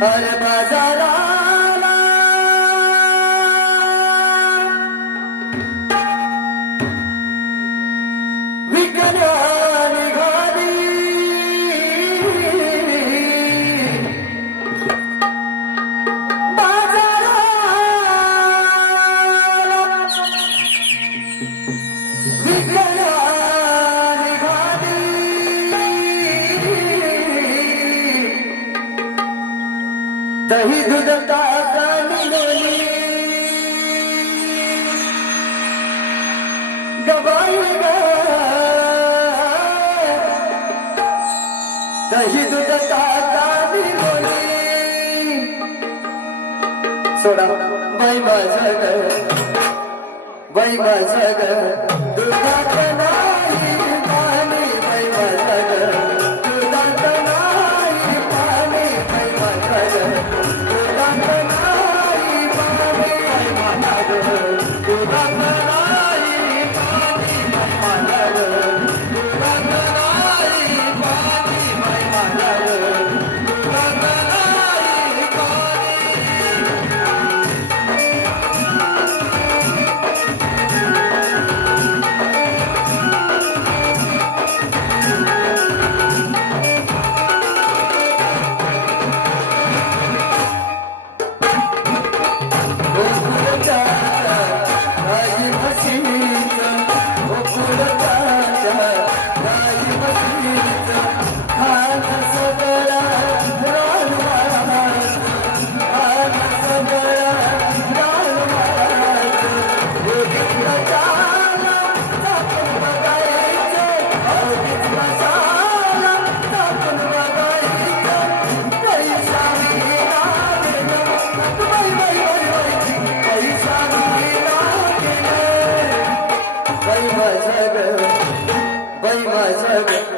हर बाजाराला विकल्या निघाली. बाजाराला विकल्या दही दुध दाता मिळाली गबाई दही दुध दाता मिळाली सोडा बाई माझ ग. बाई माझ Okay.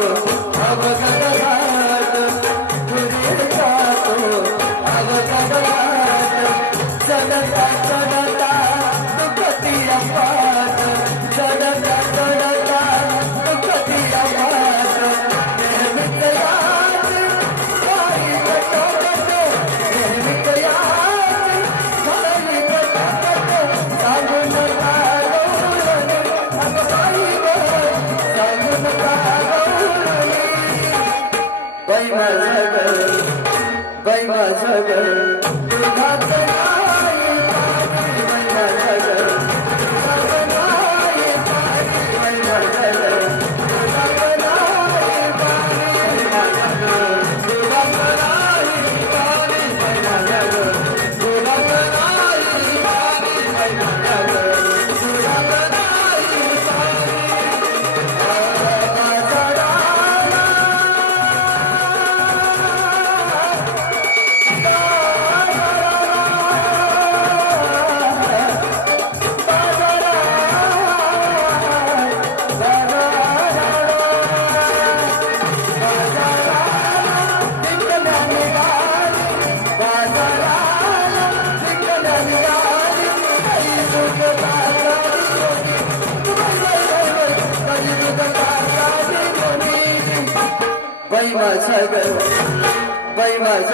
అవసరం ever 欢迎バイ、最悪。バイバイ、